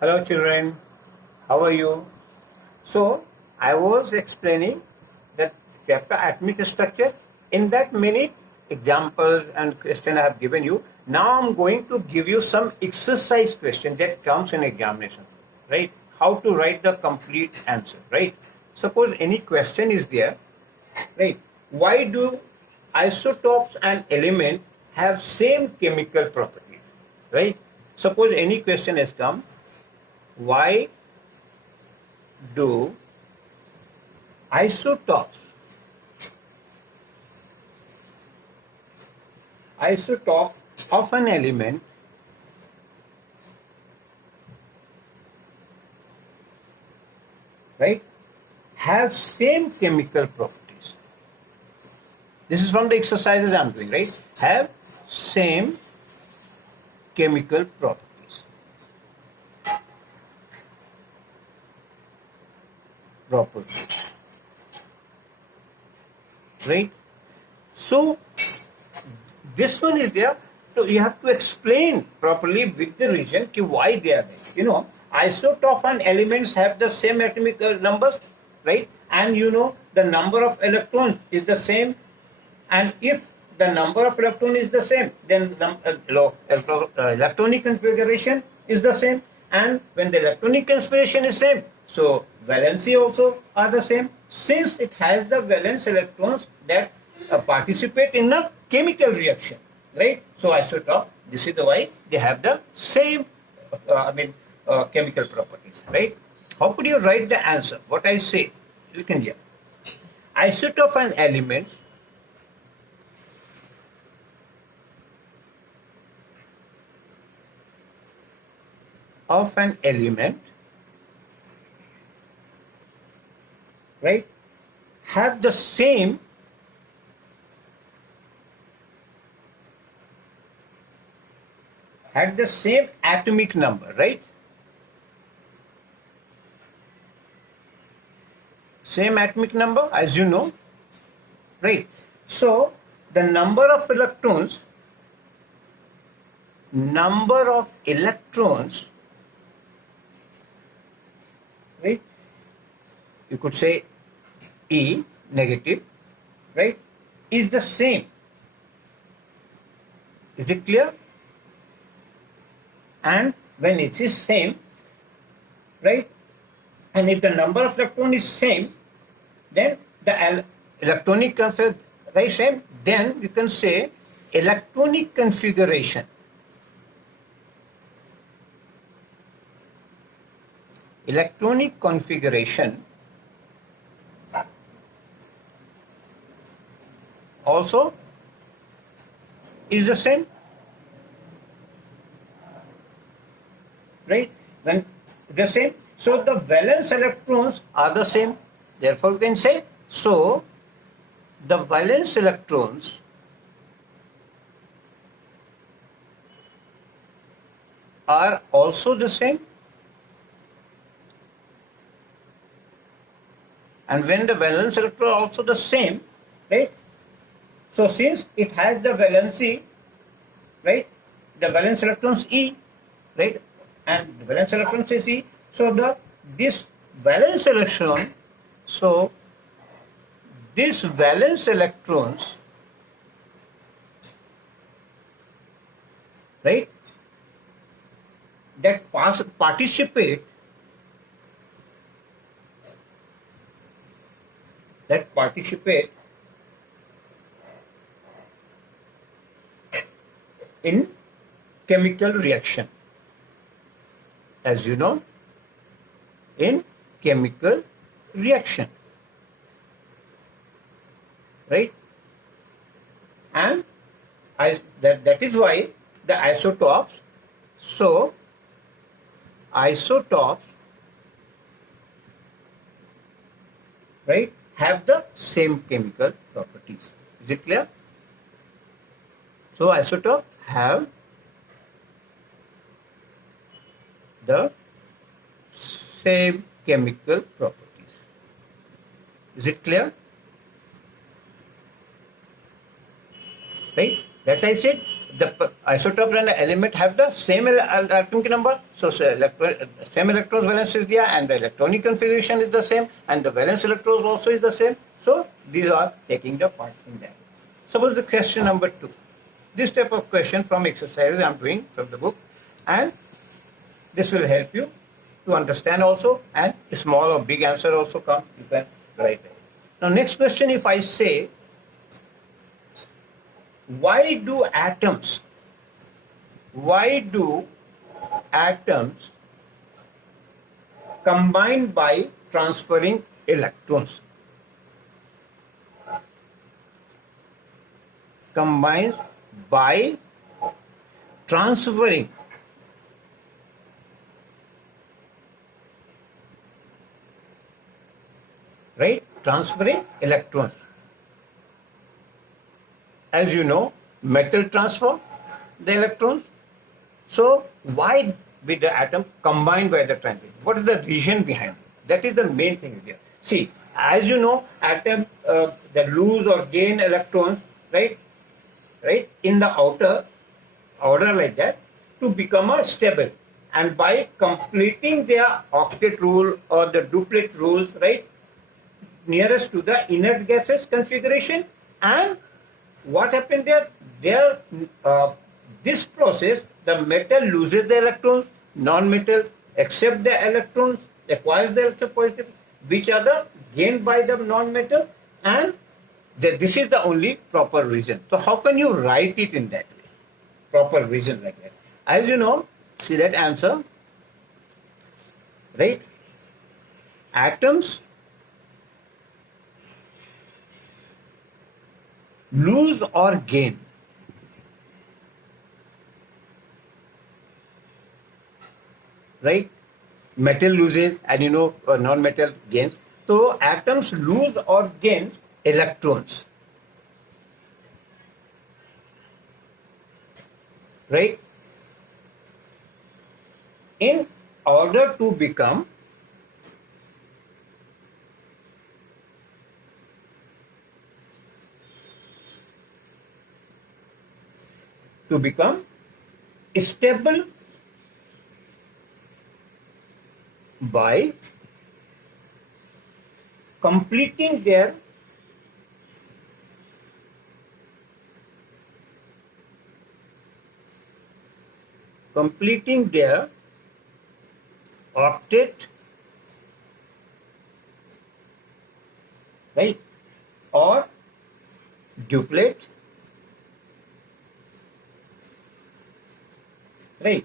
Hello children, how are you? So I was explaining that chapter atomic structure. In that many examples and question I have given you. Now I'm going to give you some exercise question that comes in examination, right? How to write the complete answer, right? Suppose any question is there, right? Why do isotopes and element have same chemical properties, right? Suppose any question has come, why do isotopes isotope of an element right have same chemical properties? This is from the exercises I'm doing, right? Have same chemical properties, right? So this one is there, so you have to explain properly with the reason why they are there. Isotope and elements have the same atomic numbers, right? And the number of electrons is the same, and if the number of electron is the same, then electronic configuration is the same, and when the electronic configuration is same, so valency also are the same, since it has the valence electrons that participate in a chemical reaction, right? So isotope, this is the why they have the same chemical properties, right? How could you write the answer? What I say, you can hear. Isotope and elements of an element, right, have the same atomic number, right? Same atomic number, as you know, right? So the number of electrons right, you could say E negative, right, is the same. Is it clear? And when it is same, right, and if the number of electron is same, then the electronic configuration, then you can say electronic configuration also is the same, right? When the same, so the valence electrons are the same. Therefore, we can say, so the valence electrons are also the same. And when the valence electrons are also the same, right? So since it has the valency, right, the valence electrons E, right, and the valence electrons is E, so this valence electrons, right, that participate in chemical reaction, as you know, in chemical reaction, right? And that is why the isotopes, right, have the same chemical properties. Is it clear? So isotopes have the same chemical properties. Is it clear? Right? That's I said the isotope and the element have the same atomic number. So same electrons valence is there, and the electronic configuration is the same, and the valence electrons also is the same. So these are taking the part in that. Suppose the question number 2. This type of question from exercises I am doing from the book, and this will help you to understand also, and a small or big answer also come, you can write it. Now next question, if I say, why do atoms combine by transferring electrons? Combines by transferring. Right? Transferring electrons. As you know, metal transfer the electrons. So why with the atom combined by the transition? What is the reason behind it? That is the main thing here. See, as you know, atom that lose or gain electrons, right, in the outer order like that, to become a stable, and by completing their octet rule or the duplet rules, right, nearest to the inert gases configuration. And what happened there? This process, the metal loses the electrons, non-metal accept the electrons, acquires the electron positive, which are the gained by the non-metal, and this is the only proper reason. So how can you write it in that way? Proper reason like that. As you know, see that answer, right? Atoms lose or gain. Right? Metal loses, and you know non-metal gains. So atoms lose or gains electrons. Right? In order to become stable by completing their octet, right, or duplet, right,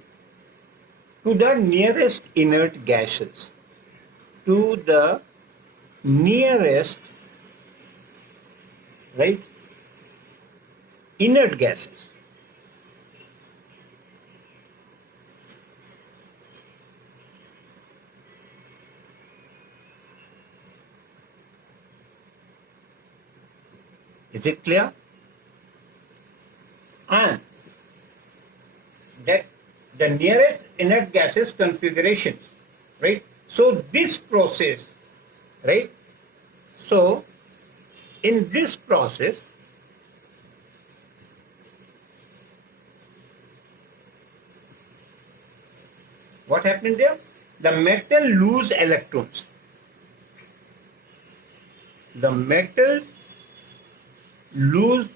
to the nearest inert gases, to the nearest, right, inert gases. Is it clear? And that the nearest inert gases configurations, right? So this process, right? So in this process, what happened there? The metal lose electrons. The metal lose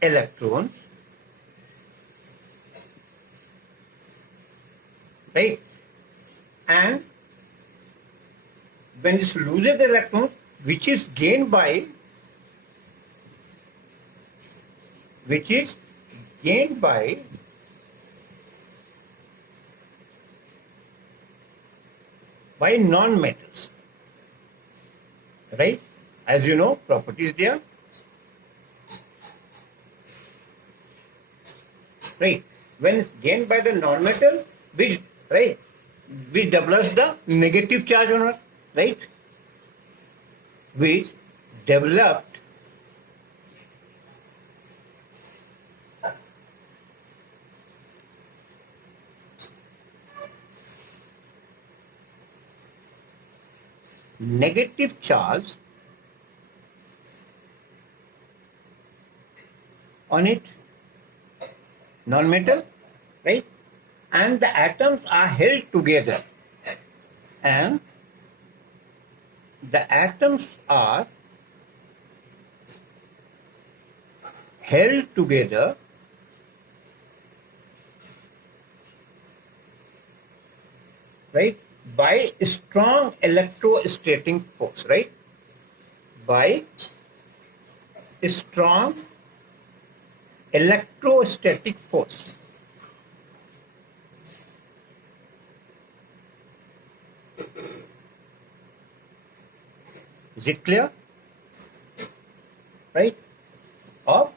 electrons, right? And when this loses the electron, which is gained by non-metals, right? As you know, properties there, right? When it's gained by the non-metal, which, right, which develops the negative charge on it, right? Which developed negative charge on it, non-metal, right? And the atoms are held together, and the atoms are held together right, by strong electrostatic force, right? By strong electrostatic force. Is it clear? Right? Of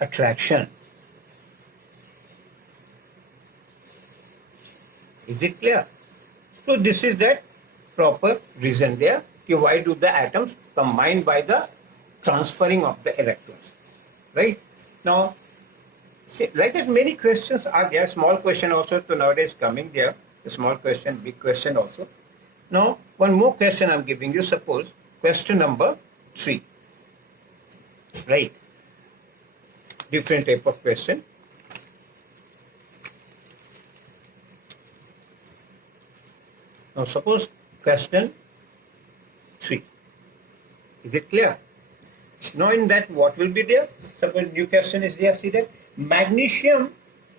attraction. Is it clear? So this is that proper reason there. Why do the atoms combine by the transferring of the electrons? Right? Now, see, like that many questions are there. Small question also to nowadays coming there. A small question, big question also. Now, one more question I'm giving you. Suppose question number 3. Right? Different type of question. Now, suppose question 3. Is it clear? Now, in that, what will be there? Suppose new question is there. See that magnesium,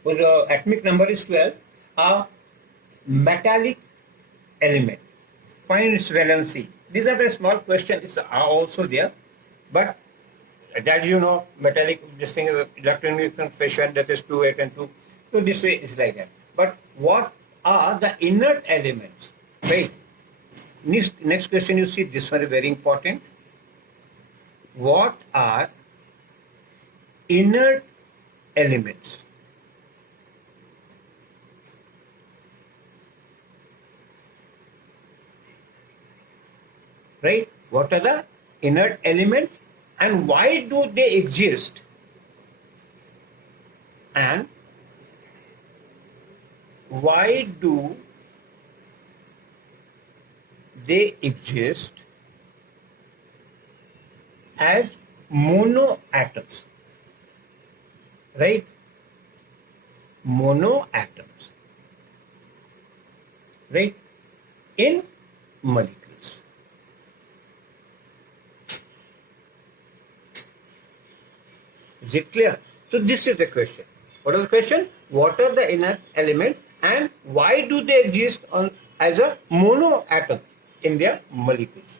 whose atomic number is 12, a metallic element. Find its valency. These are the small questions are also there, but that you know, metallic, this thing, electronic configuration, that is 2, 8, and 2. So this way is like that. But what are the inert elements? Right. Next question, you see, this one is very important. What are inert elements? Right? What are the inert elements and why do they exist? And why do they exist as monoatoms? Right? Monoatoms. Right? In molecules. Is it clear? So this is the question. What is the question? What are the inert elements and why do they exist as a monoatom in their molecules?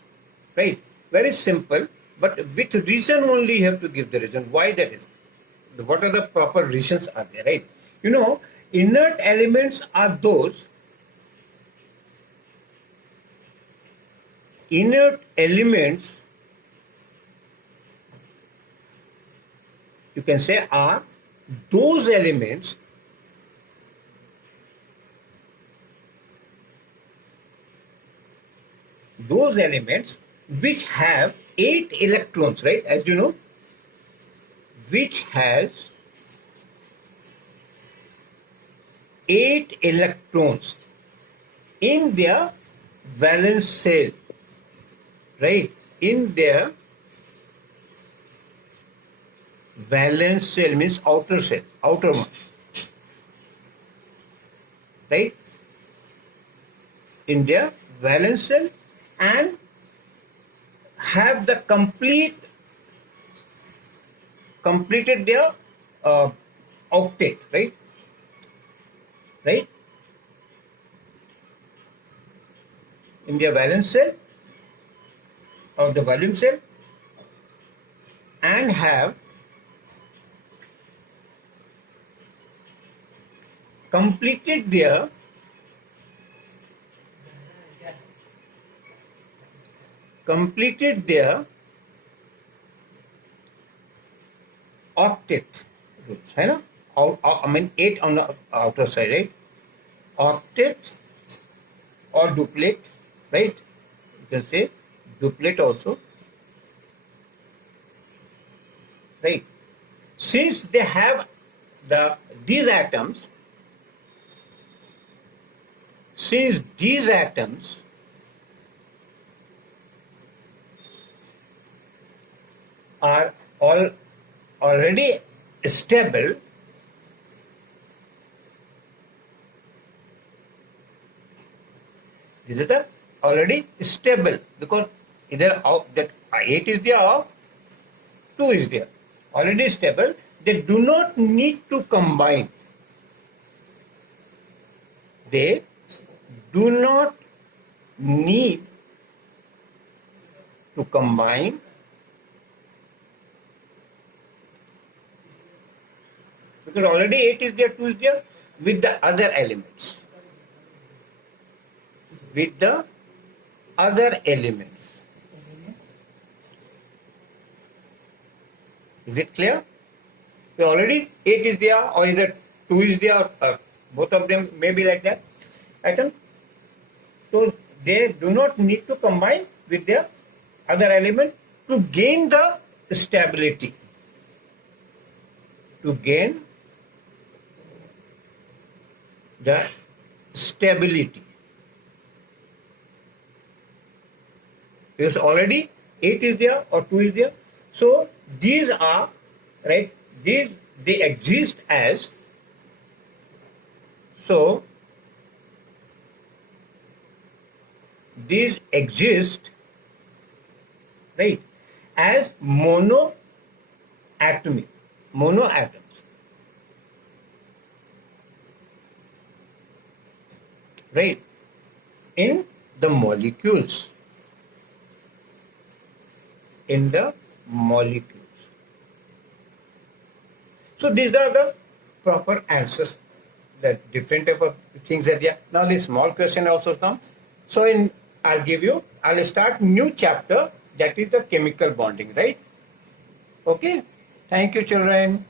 Right? Very simple, but with reason only you have to give the reason why that is. What are the proper reasons are there, right? You know, inert elements are those inert elements, you can say, are those elements which have 8 electrons, right? As you know, which has 8 electrons in their valence shell, right? In their valence shell means outer shell, outermost, right? In their valence shell and have the completed their octet, right? Right? In their valence shell or the valence shell and have completed their octet groups, है ना? I mean 8 on the outer side, right? Octet or duplet, right? You can say duplet also, right? Since they have these atoms are all already stable, This is the already stable because either of that 8 is there or 2 is there. Already stable. They do not need to combine. They do not need to combine because already 8 is there, 2 is there with the other elements. With the other elements. Is it clear? So already 8 is there or either 2 is there, both of them may be like that item. So they do not need to combine with their other element to gain the stability. To gain the stability. Because already 8 is there or 2 is there. So these are, right, they exist as, so these exist, right, as monoatoms, right, in the molecules. In the molecules. So these are the proper answers. The different type of things are there. Now this small question also come. So I'll start new chapter, that is the chemical bonding, right? Okay. Thank you, children.